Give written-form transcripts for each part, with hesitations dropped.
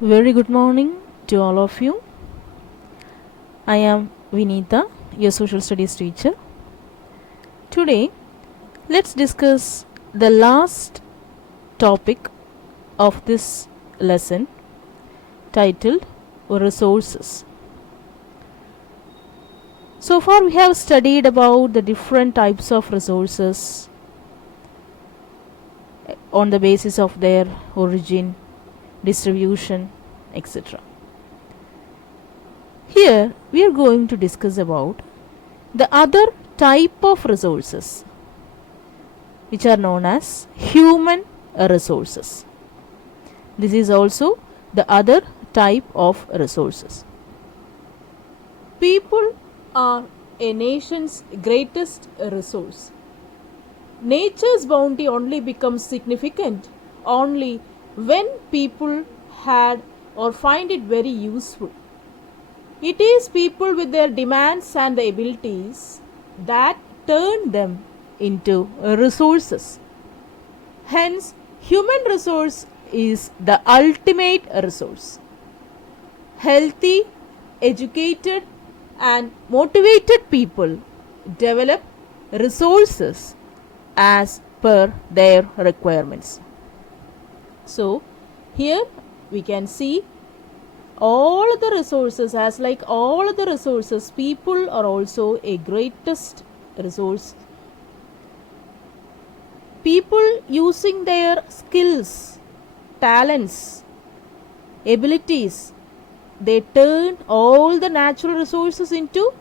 Very good morning to all of you. I am Vinita, your social studies teacher. Today, let's discuss the last topic of this lesson titled Resources. So far, we have studied about the different types of resources on the basis of their origin, distribution, etc. Here we are going to discuss about the other type of resources which are known as human resources. This is also the other type of resources. People are a nation's greatest resource. Nature's bounty only becomes significant only when people had or find it very useful. It is people with their demands and the abilities that turn them into resources. Hence, human resource is the ultimate resource. Healthy, educated, and motivated people develop resources as per their requirements. So, here we can see all the resources, as like all the resources, people are also a greatest resource. People using their skills, talents, abilities, they turn all the natural resources into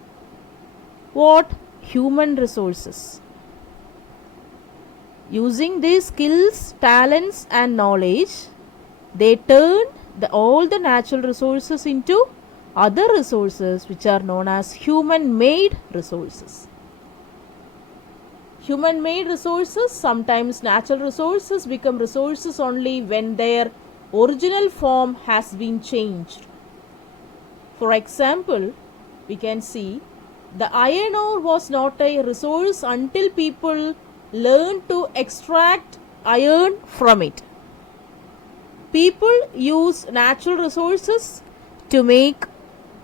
what? Human resources. Using these skills, talents, and knowledge, they turn all the natural resources into other resources which are known as human made resources. Human made resources, sometimes natural resources become resources only when their original form has been changed. For example, we can see the iron ore was not a resource until people learned to extract iron from it. People use natural resources to make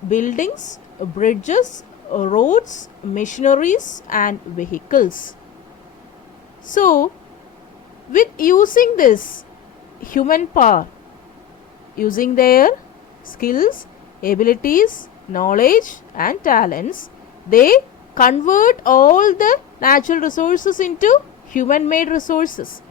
buildings, bridges, roads, machineries, and vehicles. So, with using this human power, using their skills, abilities, knowledge, and talents, they convert all the natural resources into human made resources.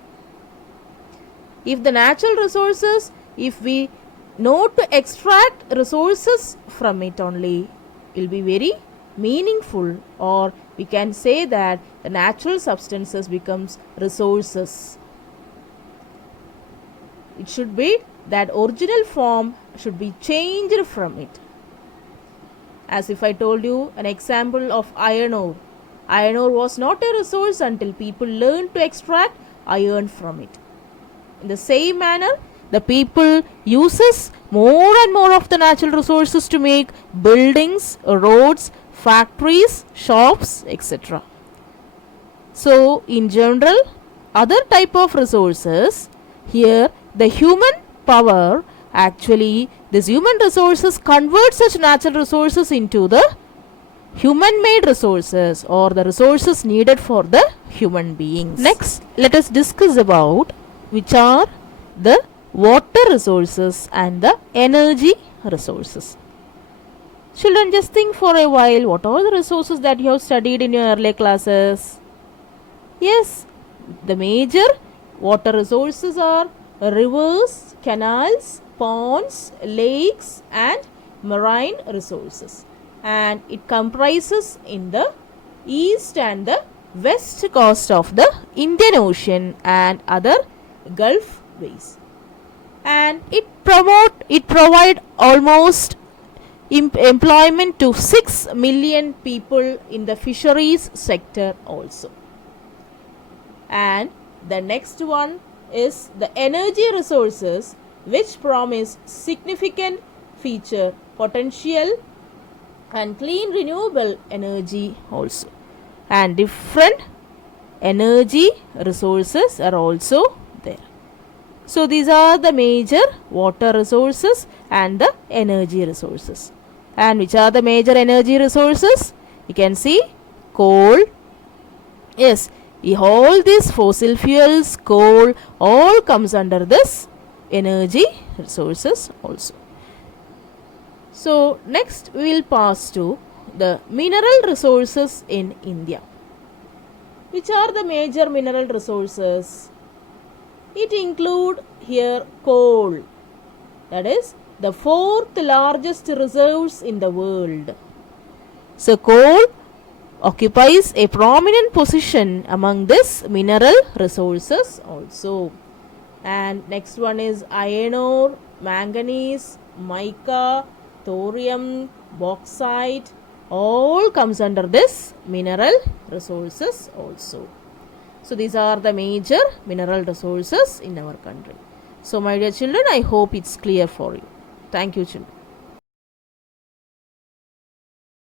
If the natural resources, if we know to extract resources from it only, it will be very meaningful, or we can say that the natural substances becomes resources. It should be that original form should be changed from it. As if I told you an example of iron ore. Iron ore was not a resource until people learned to extract iron from it. In the same manner, the people uses more and more of the natural resources to make buildings, roads, factories, shops, etc. So, in general, other type of resources, here the human power, actually these human resources convert such natural resources into the human made resources, or the resources needed for the human beings. Next, let us discuss about which are the water resources and the energy resources. Children, just think for a while, what are the resources that you have studied in your earlier classes? Yes, the major water resources are rivers, canals, ponds, lakes, and marine resources. And it comprises in the east and the west coast of the Indian Ocean and other Gulf ways. And it provide almost employment to 6 million people in the fisheries sector also. And the next one is the energy resources, which promise significant feature potential and clean renewable energy also. And different energy resources are also there. So these are the major water resources and the energy resources. And which are the major energy resources? You can see coal. Yes, all these fossil fuels, coal, all comes under this energy resources also. So next we will pass to the mineral resources in India. Which are the major mineral resources? It include here coal, that is the fourth largest reserves in the world. So coal occupies a prominent position among this mineral resources also. And next one is iron ore, manganese, mica, thorium, bauxite, all comes under this mineral resources also. So these are the major mineral resources in our country. So my dear children, I hope it's clear for you. Thank you children.